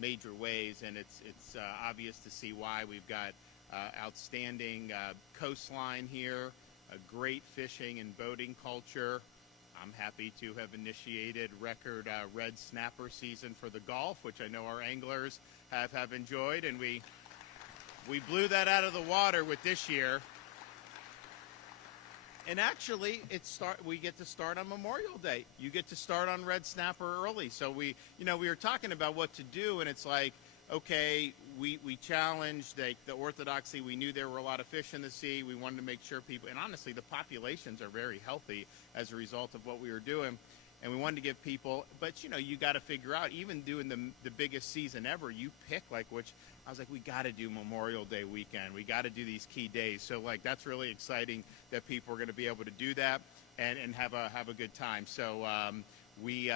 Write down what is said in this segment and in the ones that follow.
major ways, and it's obvious to see why. We've got outstanding coastline here, a great fishing and boating culture. I'm happy to have initiated record red snapper season for the Gulf, which I know our anglers have enjoyed, and we blew that out of the water with this year. And actually, we get to start on Memorial Day. You get to start on red snapper early. So we were talking about what to do, and it's like, okay, we challenged the orthodoxy. We knew there were a lot of fish in the sea. We wanted to make sure people, and honestly, the populations are very healthy as a result of what we were doing. And we wanted to give people, but you got to figure out, even doing the biggest season ever, you pick which. I was like, we got to do Memorial Day weekend. We got to do these key days. So that's really exciting that people are going to be able to do that and have a good time. So we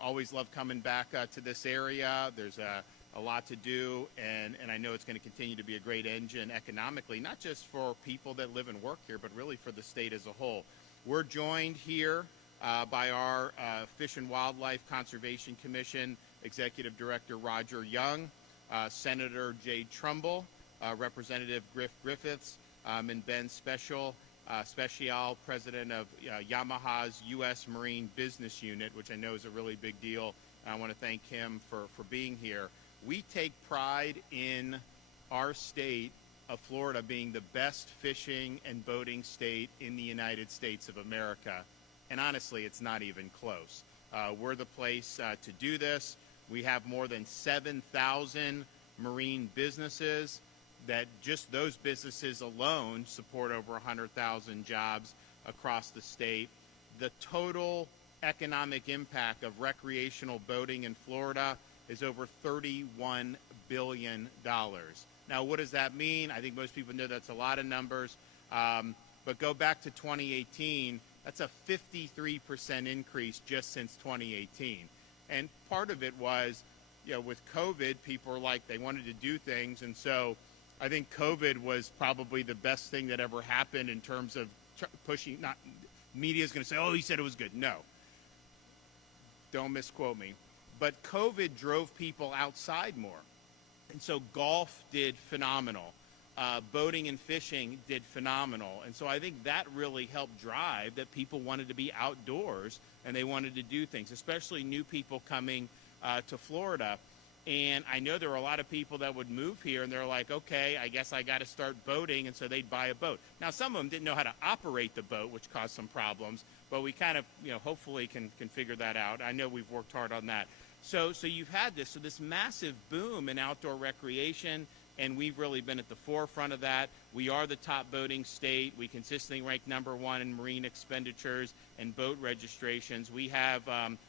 always love coming back to this area. There's a lot to do, and I know it's going to continue to be a great engine economically, not just for people that live and work here, but really for the state as a whole. We're joined here by our Fish and Wildlife Conservation Commission Executive Director Roger Young, Senator Jay Trumbull, Representative Griff Griffiths, and Ben Special, President of Yamaha's U.S. Marine Business Unit, which I know is a really big deal. And I want to thank him for being here. We take pride in our state of Florida being the best fishing and boating state in the United States of America. And honestly, it's not even close. We're the place to do this. We have more than 7,000 marine businesses that just those businesses alone support over 100,000 jobs across the state. The total economic impact of recreational boating in Florida is over $31 billion. Now, what does that mean? I think most people know that's a lot of numbers. But go back to 2018, that's a 53% increase just since 2018. And part of it was, with COVID, people were like, they wanted to do things. And so I think COVID was probably the best thing that ever happened in terms of pushing, not, media's going to say, oh, he said it was good. No. Don't misquote me. But COVID drove people outside more. And so golf did phenomenal. Boating and fishing did phenomenal. And so I think that really helped drive that people wanted to be outdoors and they wanted to do things, especially new people coming to Florida. And I know there were a lot of people that would move here and they're like, okay, I guess I got to start boating. And so they'd buy a boat. Now, some of them didn't know how to operate the boat, which caused some problems, but we kind of, hopefully can figure that out. I know we've worked hard on that. So you've had this massive boom in outdoor recreation, and we've really been at the forefront of that. We are the top boating state. We consistently rank #1 in marine expenditures and boat registrations. We have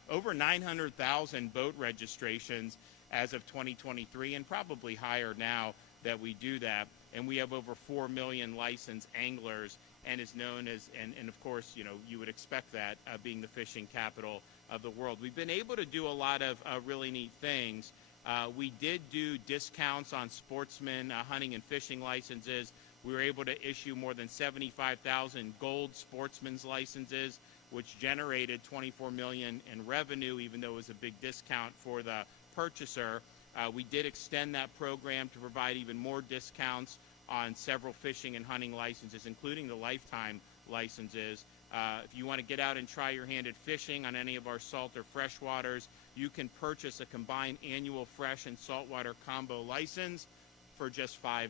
over 900,000 boat registrations as of 2023, and probably higher now that we do that. And we have over 4 million licensed anglers, and is known as, and of course, you would expect that, being the fishing capital of the world. We've been able to do a lot of really neat things. We did do discounts on sportsman hunting and fishing licenses. We were able to issue more than 75,000 gold sportsman's licenses, which generated $24 million in revenue, even though it was a big discount for the purchaser. We did extend that program to provide even more discounts on several fishing and hunting licenses, including the lifetime licenses. If you want to get out and try your hand at fishing on any of our salt or freshwaters, you can purchase a combined annual fresh and saltwater combo license for just $5.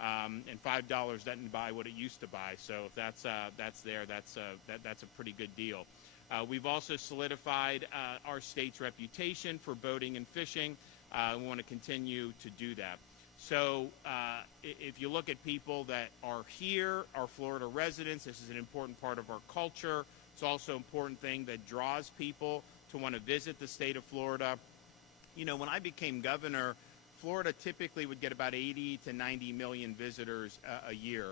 And $5 doesn't buy what it used to buy. So if that's there, that's a pretty good deal. We've also solidified our state's reputation for boating and fishing. We want to continue to do that. So if you look at people that are here, our Florida residents, this is an important part of our culture. It's also an important thing that draws people to want to visit the state of Florida. When I became governor, Florida typically would get about 80 to 90 million visitors a year.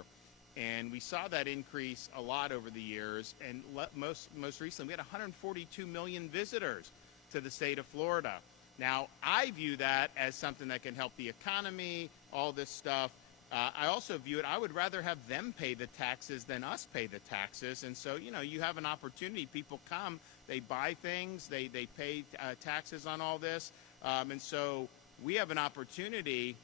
And we saw that increase a lot over the years. And most recently, we had 142 million visitors to the state of Florida. Now, I view that as something that can help the economy, all this stuff. I also view it, I would rather have them pay the taxes than us pay the taxes. And so, you have an opportunity. People come, they buy things, they pay taxes on all this. And so we have an opportunity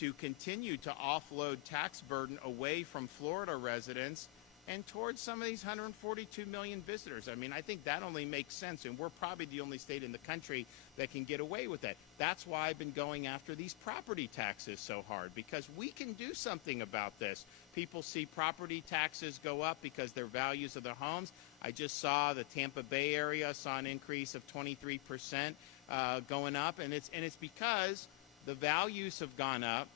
to continue to offload tax burden away from Florida residents and towards some of these 142 million visitors. I mean, I think that only makes sense, and we're probably the only state in the country that can get away with that. That's why I've been going after these property taxes so hard, because we can do something about this. People see property taxes go up because their values of their homes. I just saw the Tampa Bay area saw an increase of 23% going up, and it's because the values have gone up.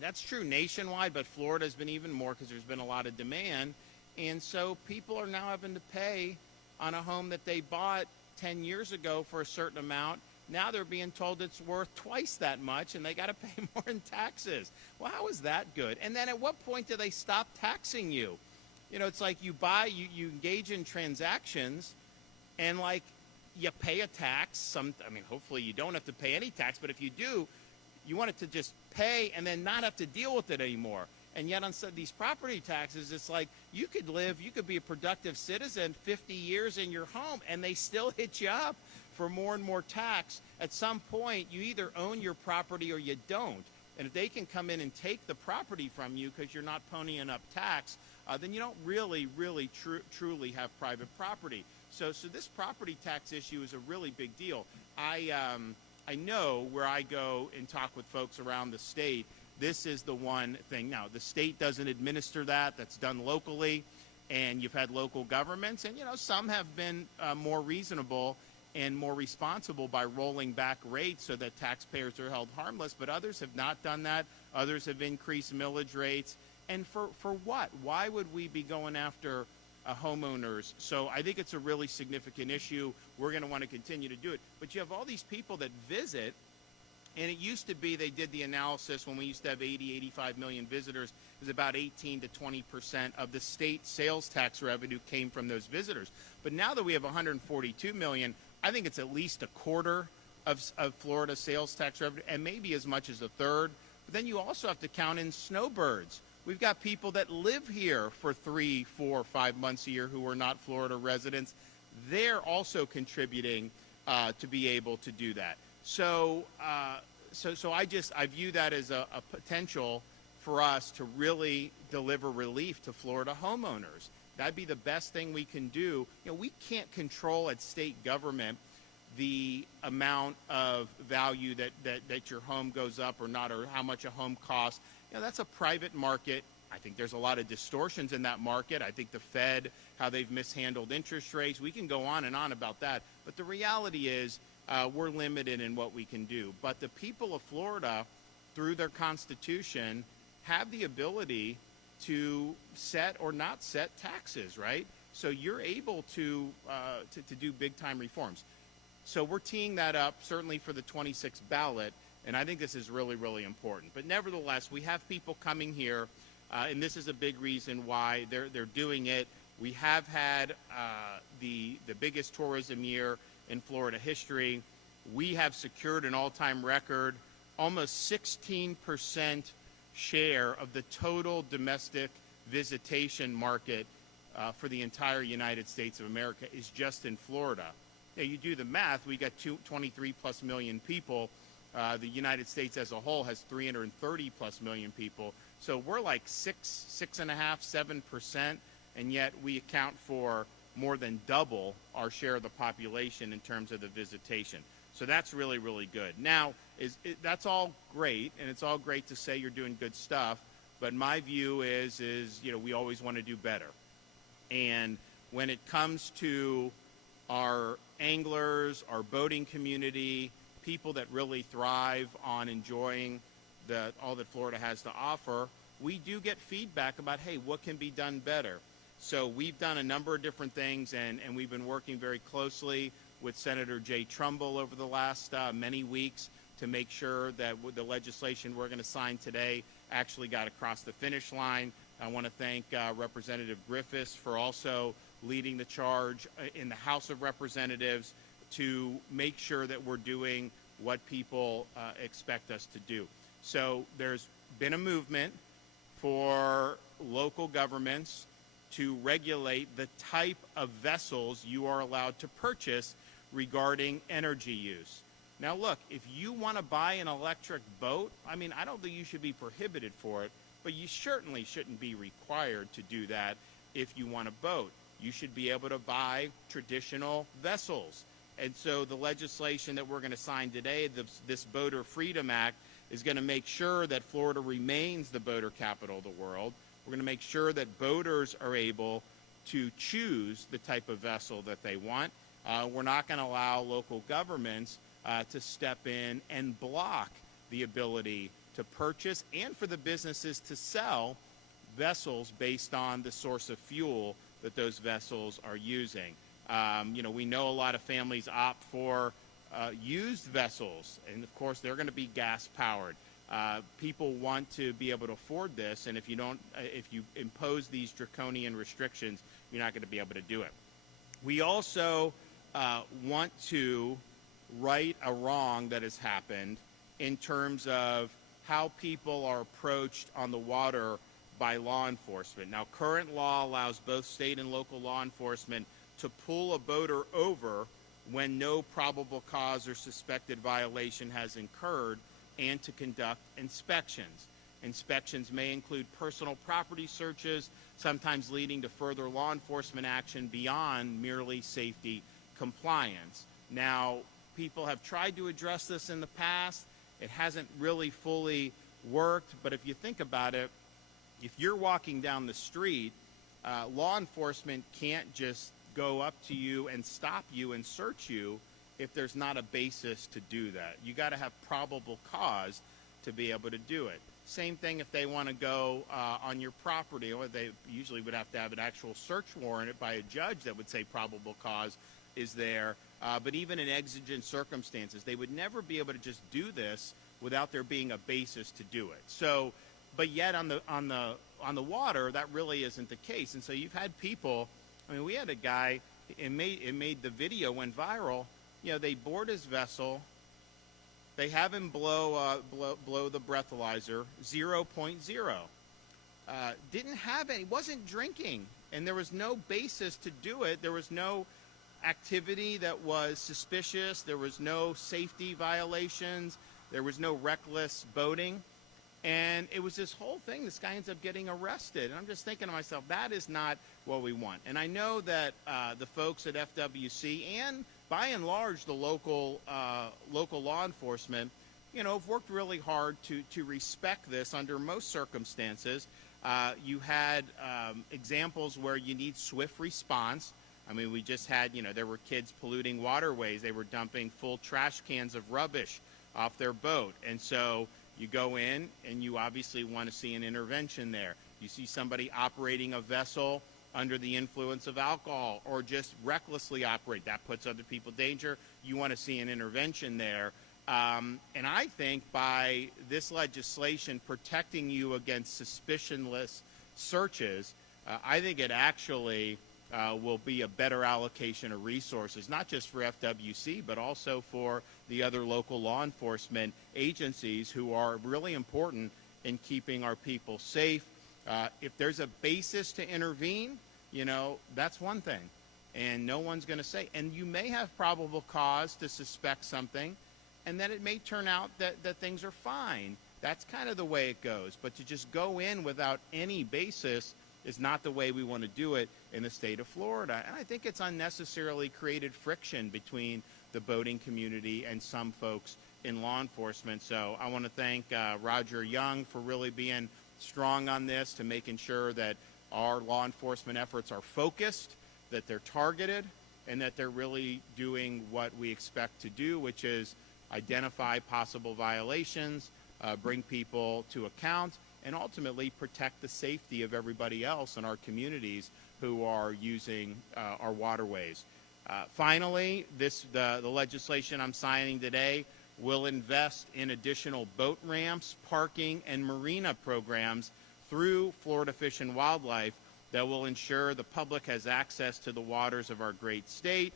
That's true nationwide, but Florida's been even more because there's been a lot of demand. And so people are now having to pay on a home that they bought 10 years ago for a certain amount. Now they're being told it's worth twice that much, and they got to pay more in taxes. Well, how is that good? And then at what point do they stop taxing you? You know, it's like you engage in transactions, and like you pay a tax. I mean, hopefully you don't have to pay any tax, but if you do, you want it to just pay and then not have to deal with it anymore. And yet on these property taxes, it's like you could be a productive citizen 50 years in your home, and they still hit you up for more and more tax. At some point, you either own your property or you don't. And if they can come in and take the property from you because you're not ponying up tax, then you don't really truly have private property. So this property tax issue is a really big deal. I know where I go and talk with folks around the state, this is the one thing. Now, the state doesn't administer that. That's done locally, and you've had local governments, and, you know, some have been more reasonable and more responsible by rolling back rates so that taxpayers are held harmless, but others have not done that. Others have increased millage rates. And for what? Why would we be going after homeowners? So I think it's a really significant issue. We're going to want to continue to do it. But you have all these people that visit, and it used to be they did the analysis when we used to have 80, 85 million visitors. It was about 18 to 20% of the state sales tax revenue came from those visitors. But now that we have 142 million, I think it's at least a quarter of Florida sales tax revenue, and maybe as much as a third. But then you also have to count in snowbirds. We've got people that live here for 3, 4, 5 months a year who are not Florida residents. They're also contributing to be able to do that. So I view that as a potential for us to really deliver relief to Florida homeowners. That'd be the best thing we can do. You know, we can't control at state government the amount of value that your home goes up or not, or how much a home costs. You know, that's a private market. I think there's a lot of distortions in that market. I think the Fed, how they've mishandled interest rates. We can go on and on about that. But the reality is we're limited in what we can do. But the people of Florida, through their Constitution, have the ability to set or not set taxes, right? So you're able to do big-time reforms. So we're teeing that up, certainly for the 26th ballot, and I think this is really, really important. But nevertheless, we have people coming here, and this is a big reason why they're doing it. We have had the biggest tourism year in Florida history. We have secured an all-time record, almost 16% share of the total domestic visitation market for the entire United States of America is just in Florida. Now, you do the math, we got 23 plus million people. The United States as a whole has 330 plus million people. So we're like 6.5%, 7%, and yet we account for more than double our share of the population in terms of the visitation. So that's really, really good. Now, that's all great, and it's all great to say you're doing good stuff, but my view is you know, we always want to do better. And when it comes to our anglers, our boating community, people that really thrive on enjoying all that Florida has to offer, we do get feedback about, hey, what can be done better? So we've done a number of different things, and we've been working very closely with Senator Jay Trumbull over the last many weeks to make sure that the legislation we're going to sign today actually got across the finish line. I want to thank Representative Griffiths for also leading the charge in the House of Representatives to make sure that we're doing what people expect us to do. So there's been a movement for local governments to regulate the type of vessels you are allowed to purchase regarding energy use. Now, look, if you want to buy an electric boat, I mean, I don't think you should be prohibited for it, but you certainly shouldn't be required to do that if you want a boat. You should be able to buy traditional vessels. And so the legislation that we're going to sign today, this Boater Freedom Act, is going to make sure that Florida remains the boater capital of the world. We're going to make sure that boaters are able to choose the type of vessel that they want. We're not going to allow local governments to step in and block the ability to purchase and for the businesses to sell vessels based on the source of fuel that those vessels are using. We know a lot of families opt for used vessels, and of course they're going to be gas powered. People want to be able to afford this, and if you impose these draconian restrictions, you're not going to be able to do it. We also want to right a wrong that has happened in terms of how people are approached on the water by law enforcement. Now, current law allows both state and local law enforcement to pull a boater over when no probable cause or suspected violation has occurred, and to conduct inspections. Inspections may include personal property searches, sometimes leading to further law enforcement action beyond merely safety compliance. Now, people have tried to address this in the past. It hasn't really fully worked, but if you think about it, if you're walking down the street, law enforcement can't just go up to you and stop you and search you if there's not a basis to do that. You got to have probable cause to be able to do it. Same thing if they want to go on your property, or they usually would have to have an actual search warrant by a judge that would say probable cause is there. But even in exigent circumstances, they would never be able to just do this without there being a basis to do it. So, but yet on the water, that really isn't the case. And so you've had people. I mean, we had a guy. It made the video went viral. They board his vessel. They have him blow the breathalyzer 0.0. Didn't have any. Wasn't drinking, and there was no basis to do it. There was no activity that was suspicious. There was no safety violations. There was no reckless boating. And it was this whole thing. This guy ends up getting arrested. And I'm just thinking to myself, that is not what we want. And I know that the folks at FWC and, by and large, the local law enforcement, have worked really hard to respect this under most circumstances. You had examples where you need swift response. I mean, we just had, there were kids polluting waterways. They were dumping full trash cans of rubbish off their boat. And so you go in and you obviously want to see an intervention there. You see somebody operating a vessel under the influence of alcohol or just recklessly operate. That puts other people in danger. You want to see an intervention there. And I think by this legislation protecting you against suspicionless searches, I think it actually will be a better allocation of resources, not just for FWC, but also for the other local law enforcement agencies who are really important in keeping our people safe. If there's a basis to intervene, that's one thing. And no one's going to say. And you may have probable cause to suspect something, and then it may turn out that things are fine. That's kind of the way it goes. But to just go in without any basis is not the way we want to do it in the state of Florida. And I think it's unnecessarily created friction between the boating community and some folks in law enforcement. So I want to thank Roger Young for really being strong on this, to making sure that our law enforcement efforts are focused, that they're targeted, and that they're really doing what we expect to do, which is identify possible violations, bring people to account, and ultimately protect the safety of everybody else in our communities who are using our waterways. Finally, the legislation I'm signing today will invest in additional boat ramps, parking, and marina programs through Florida Fish and Wildlife that will ensure the public has access to the waters of our great state,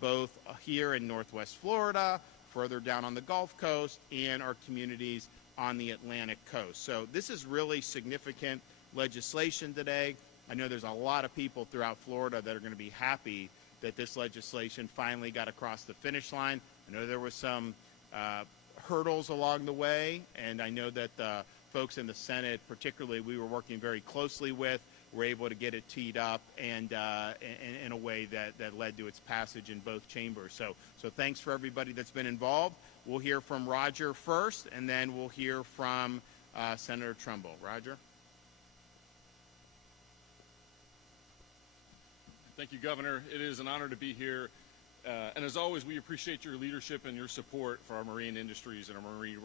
both here in Northwest Florida, further down on the Gulf Coast, and our communities on the Atlantic coast. So this is really significant legislation today. I know there's a lot of people throughout Florida that are going to be happy that this legislation finally got across the finish line. I know there was some hurdles along the way, and I know that the folks in the Senate, particularly, we were working very closely with, were able to get it teed up and in a way that led to its passage in both chambers. So thanks for everybody that's been involved. We'll hear from Roger first, and then we'll hear from Senator Trumbull. Roger. Thank you, Governor. It is an honor to be here. And as always, we appreciate your leadership and your support for our marine industries and our marine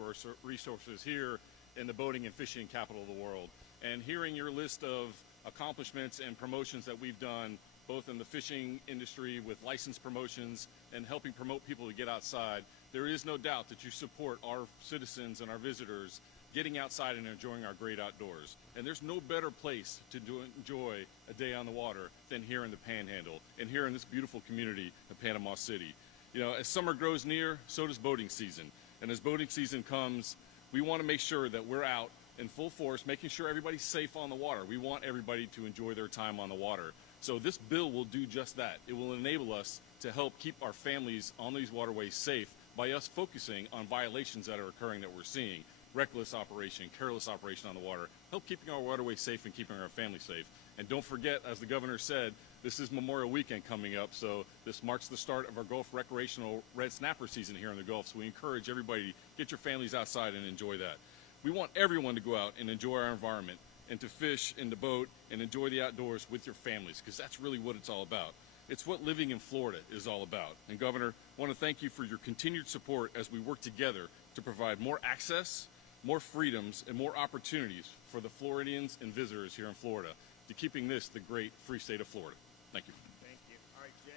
resources here in the boating and fishing capital of the world. And hearing your list of accomplishments and promotions that we've done, both in the fishing industry with license promotions and helping promote people to get outside, there is no doubt that you support our citizens and our visitors getting outside and enjoying our great outdoors. And there's no better place to enjoy a day on the water than here in the Panhandle and here in this beautiful community of Panama City. You know, as summer grows near, so does boating season. And as boating season comes, we want to make sure that we're out in full force, making sure everybody's safe on the water. We want everybody to enjoy their time on the water. So this bill will do just that. It will enable us to help keep our families on these waterways safe by us focusing on violations that are occurring that we're seeing. Reckless operation, careless operation on the water, help keeping our waterways safe and keeping our families safe. And don't forget, as the governor said, this is Memorial Weekend coming up, so this marks the start of our Gulf recreational red snapper season here in the Gulf, so we encourage everybody to get your families outside and enjoy that. We want everyone to go out and enjoy our environment and to fish and to boat and enjoy the outdoors with your families, because that's really what it's all about. It's what living in Florida is all about. And Governor, I want to thank you for your continued support as we work together to provide more access, more freedoms, and more opportunities for the Floridians and visitors here in Florida to keeping this the great free state of Florida. Thank you. Thank you. All right, Jay.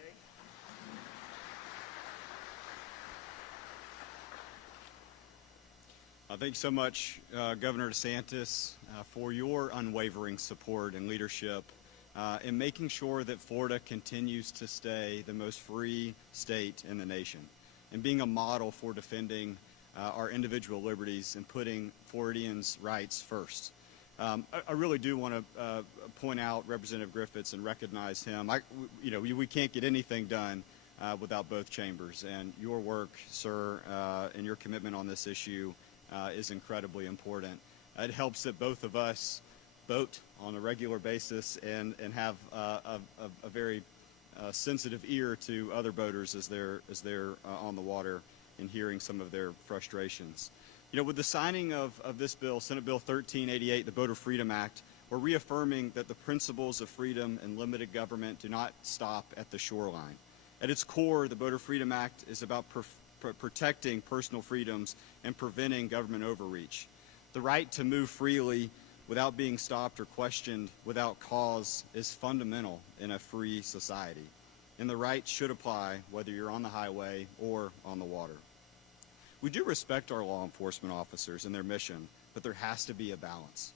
Thank you so much, Governor DeSantis, for your unwavering support and leadership in making sure that Florida continues to stay the most free state in the nation and being a model for defending our individual liberties and putting Floridians' rights first. I really do want to point out Representative Griffiths and recognize him. We can't get anything done without both chambers, and your work, sir, and your commitment on this issue is incredibly important. It helps that both of us boat on a regular basis and have a very sensitive ear to other boaters as they're on the water and hearing some of their frustrations. You know, with the signing of this bill, Senate Bill 1388, the Boater Freedom Act, we're reaffirming that the principles of freedom and limited government do not stop at the shoreline. At its core, the Boater Freedom Act is about protecting personal freedoms and preventing government overreach. The right to move freely without being stopped or questioned without cause is fundamental in a free society. And the right should apply whether you're on the highway or on the water. We do respect our law enforcement officers and their mission, but there has to be a balance.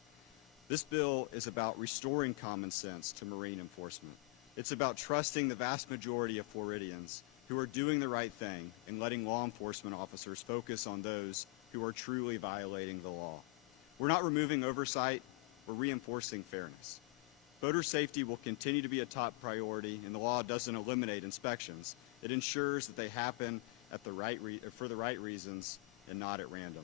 This bill is about restoring common sense to marine enforcement. It's about trusting the vast majority of Floridians who are doing the right thing and letting law enforcement officers focus on those who are truly violating the law. We're not removing oversight, we're reinforcing fairness. Boater safety will continue to be a top priority, and the law doesn't eliminate inspections. It ensures that they happen at for the right reasons and not at random.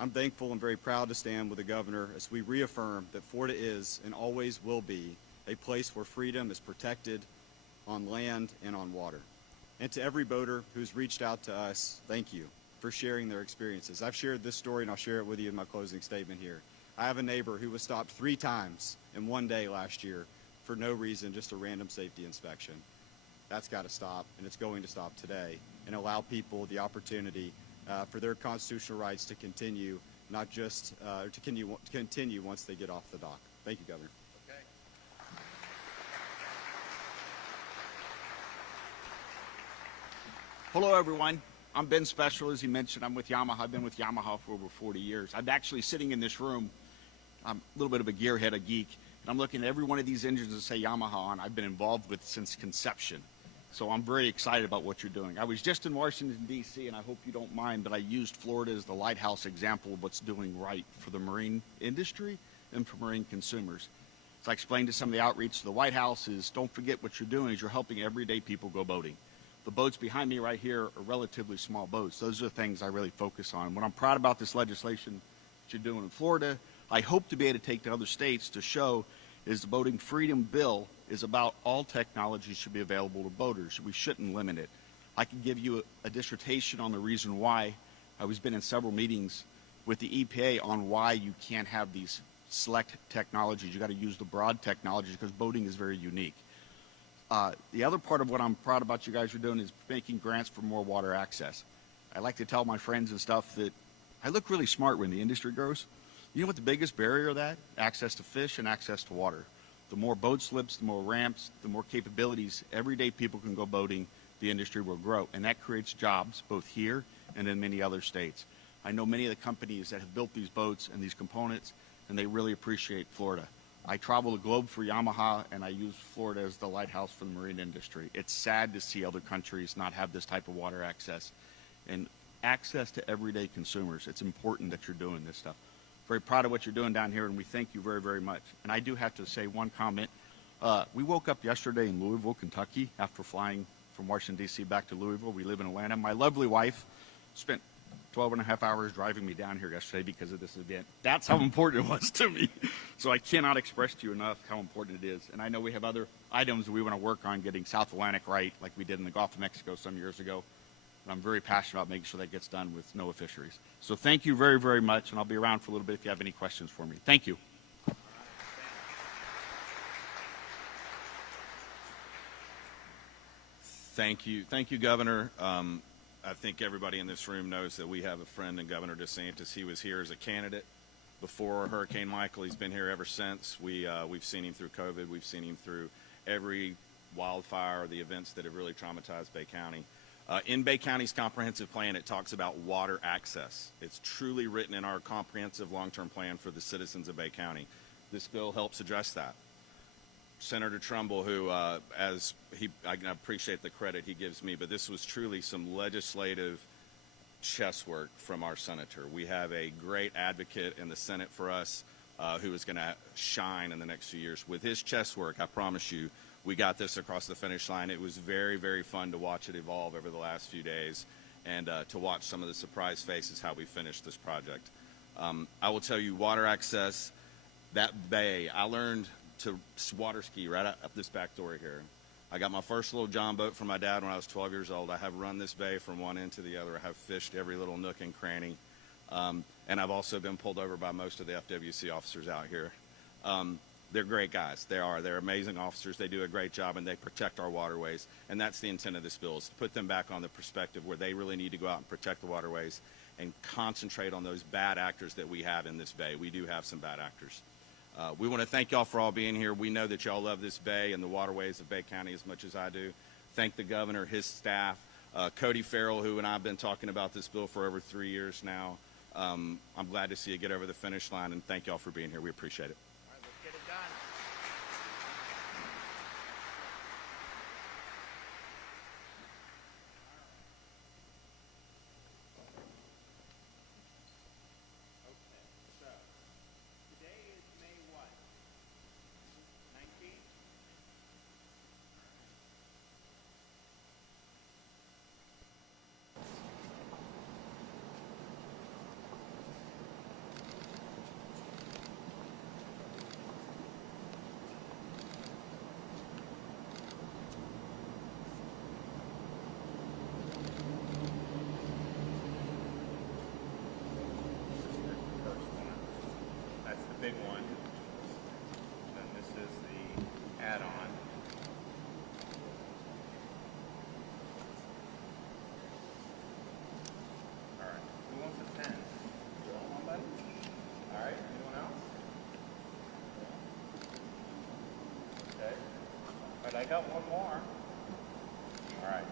I'm thankful and very proud to stand with the governor as we reaffirm that Florida is and always will be a place where freedom is protected on land and on water. And to every boater who's reached out to us, thank you for sharing their experiences. I've shared this story and I'll share it with you in my closing statement here. I have a neighbor who was stopped 3 times in one day last year for no reason, just a random safety inspection. That's got to stop, and it's going to stop today, and allow people the opportunity for their constitutional rights to continue, not just to continue once they get off the dock. Thank you, Governor. Okay. Hello, everyone. I'm Ben Special, as he mentioned. I'm with Yamaha. I've been with Yamaha for over 40 years. I'm actually sitting in this room. I'm a little bit of a gearhead, a geek, and I'm looking at every one of these engines that say Yamaha on. I've been involved with since conception. So I'm very excited about what you're doing. I was just in Washington, D.C., and I hope you don't mind, but I used Florida as the lighthouse example of what's doing right for the marine industry and for marine consumers. As I explained to some of the outreach to the White House is don't forget what you're doing is you're helping everyday people go boating. The boats behind me right here are relatively small boats. Those are the things I really focus on. What I'm proud about this legislation that you're doing in Florida, I hope to be able to take to other states to show is the Boating Freedom Bill is about all technology should be available to boaters. We shouldn't limit it. I can give you a dissertation on the reason why. I've been in several meetings with the EPA on why you can't have these select technologies. You got to use the broad technologies because boating is very unique. The other part of what I'm proud about you guys are doing is making grants for more water access. I like to tell my friends and stuff that I look really smart when the industry grows. You know what the biggest barrier of that? Access to fish and access to water. The more boat slips, the more ramps, the more capabilities, everyday people can go boating, the industry will grow. And that creates jobs both here and in many other states. I know many of the companies that have built these boats and these components, and they really appreciate Florida. I travel the globe for Yamaha, and I use Florida as the lighthouse for the marine industry. It's sad to see other countries not have this type of water access and access to everyday consumers. It's important that you're doing this stuff. Very proud of what you're doing down here, and we thank you very, very much. And I do have to say one comment. We woke up yesterday in Louisville, Kentucky, after flying from Washington, D.C. back to Louisville. We live in Atlanta. My lovely wife spent 12 and a half hours driving me down here yesterday because of this event. That's how important it was to me. So I cannot express to you enough how important it is. And I know we have other items we want to work on getting South Atlantic right, like we did in the Gulf of Mexico some years ago. And I'm very passionate about making sure that gets done with NOAA fisheries. So thank you very, very much, and I'll be around for a little bit if you have any questions for me. Thank you. Thank you, Governor. I think everybody in this room knows that we have a friend in Governor DeSantis. He was here as a candidate before Hurricane Michael. He's been here ever since. We've seen him through COVID. We've seen him through every wildfire or the events that have really traumatized Bay County. In Bay County's comprehensive plan, it talks about water access. It's truly written in our comprehensive long-term plan for the citizens of Bay County. This bill helps address that. Senator Trumbull, who, I appreciate the credit he gives me, but this was truly some legislative chess work from our senator. We have a great advocate in the Senate for us who is going to shine in the next few years. With his chess work, I promise you, we got this across the finish line. It was very, very fun to watch it evolve over the last few days and to watch some of the surprise faces how we finished this project. I will tell you, water access, that bay, I learned to water ski right up this back door here. I got my first little John boat from my dad when I was 12 years old. I have run this bay from one end to the other. I have fished every little nook and cranny. And I've also been pulled over by most of the FWC officers out here. They're great guys. They're amazing officers. They do a great job, and they protect our waterways. And that's the intent of this bill, is to put them back on the perspective where they really need to go out and protect the waterways and concentrate on those bad actors that we have in this bay. We do have some bad actors. We want to thank y'all for all being here. We know that y'all love this bay and the waterways of Bay County as much as I do. Thank the governor, his staff, Cody Farrell, who and I have been talking about this bill for over 3 years now. I'm glad to see it get over the finish line, and thank y'all for being here. We appreciate it. All right, let's get it done. Big one, and this is the add-on. All right, who wants a pen? You want one, buddy? All right, anyone else? Okay. All right, I got one more. All right,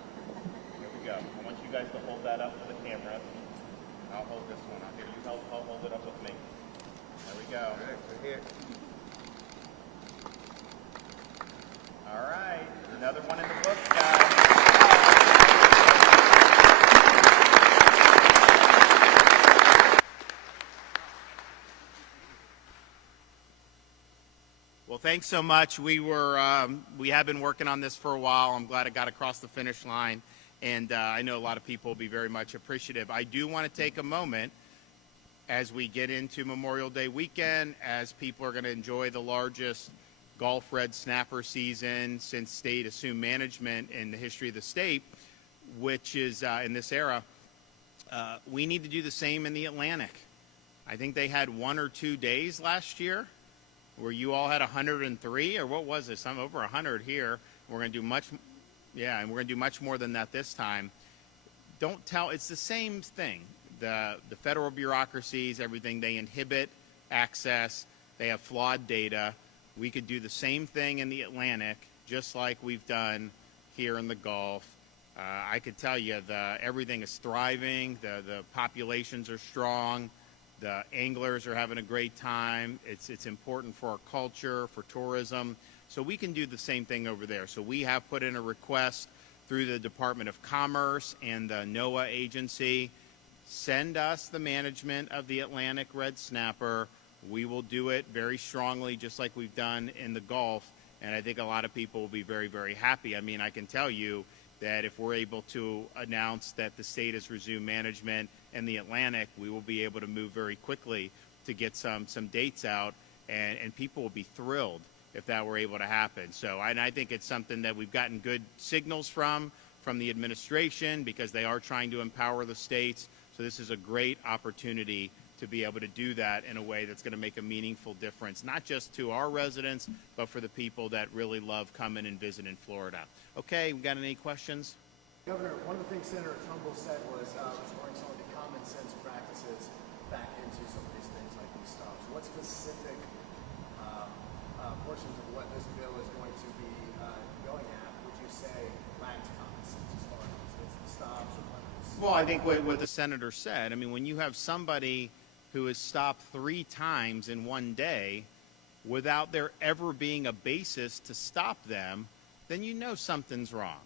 here we go. I want you guys to hold that up for the camera. I'll hold this one up here. You help, I'll hold it up with me. There we go. All right, we're here. All right, another one in the books, guys. Well, thanks so much. We have been working on this for a while. I'm glad it got across the finish line. And I know a lot of people will be very much appreciative. I do want to take a moment as we get into Memorial Day weekend, as people are going to enjoy the largest Gulf red snapper season since state assumed management in the history of the state, which is in this era. We need to do the same in the Atlantic. I think they had 1 or 2 days last year where you all had 103, or what was it? Some over 100 here. We're going to do much, and we're going to do much more than that this time. Don't tell. It's the same thing. The federal bureaucracies, everything, they inhibit access. They have flawed data. We could do the same thing in the Atlantic, just like we've done here in the Gulf. I could tell you everything is thriving. The populations are strong. The anglers are having a great time. It's important for our culture, for tourism. So we can do the same thing over there. So we have put in a request through the Department of Commerce and the NOAA agency. Send us the management of the Atlantic red snapper. We will do it very strongly, just like we've done in the Gulf. And I think a lot of people will be very, very happy. I mean, I can tell you that if we're able to announce that the state has resumed management in the Atlantic, we will be able to move very quickly to get some dates out, and people will be thrilled if that were able to happen. So I think it's something that we've gotten good signals from the administration, because they are trying to empower the states. So this is a great opportunity to be able to do that in a way that's going to make a meaningful difference, not just to our residents, but for the people that really love coming and visiting Florida. Okay, we got any questions? Governor, one of the things Senator Trumbull said was restoring some of the common sense practices back into some of these things like these stops. What specific portions of what this bill is going to be going at would you say lacks common sense as far as the stops or weapons? Well, I think what the senator said, I mean, when you have somebody who is stopped 3 times in one day without there ever being a basis to stop them, then you know something's wrong.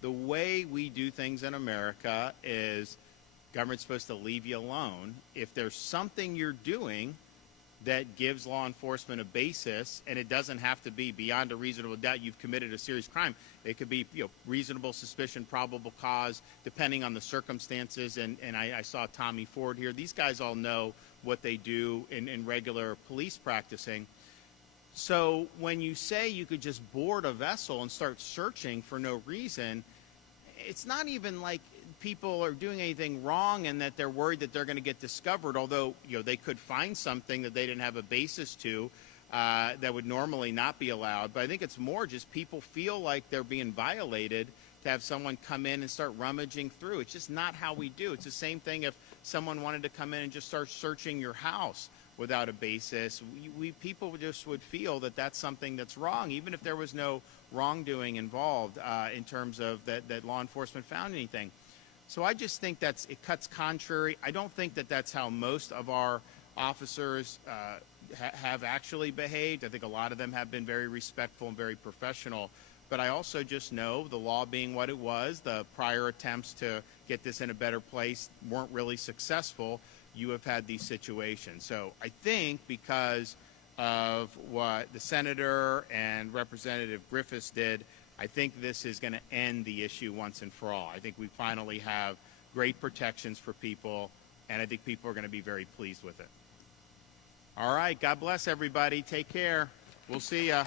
The way we do things in America is government's supposed to leave you alone. If there's something you're doing that gives law enforcement a basis, and it doesn't have to be beyond a reasonable doubt you've committed a serious crime. It could be reasonable suspicion, probable cause, depending on the circumstances. And I saw Tommy Ford here. These guys all know what they do in regular police practicing. So when you say you could just board a vessel and start searching for no reason, it's not even like people are doing anything wrong and that they're worried that they're going to get discovered, although they could find something that they didn't have a basis to that would normally not be allowed. But I think it's more just people feel like they're being violated to have someone come in and start rummaging through. It's just not how we do. It's the same thing if someone wanted to come in and just start searching your house without a basis. People just would feel that that's something that's wrong, even if there was no wrongdoing involved in terms of that law enforcement found anything. So I just think it cuts contrary. I don't think that that's how most of our officers have actually behaved. I think a lot of them have been very respectful and very professional. But I also just know, the law being what it was, the prior attempts to get this in a better place weren't really successful. You have had these situations. So I think because of what the senator and Representative Griffiths did, I think this is going to end the issue once and for all. I think we finally have great protections for people, and I think people are going to be very pleased with it. All right. God bless everybody. Take care. We'll see ya.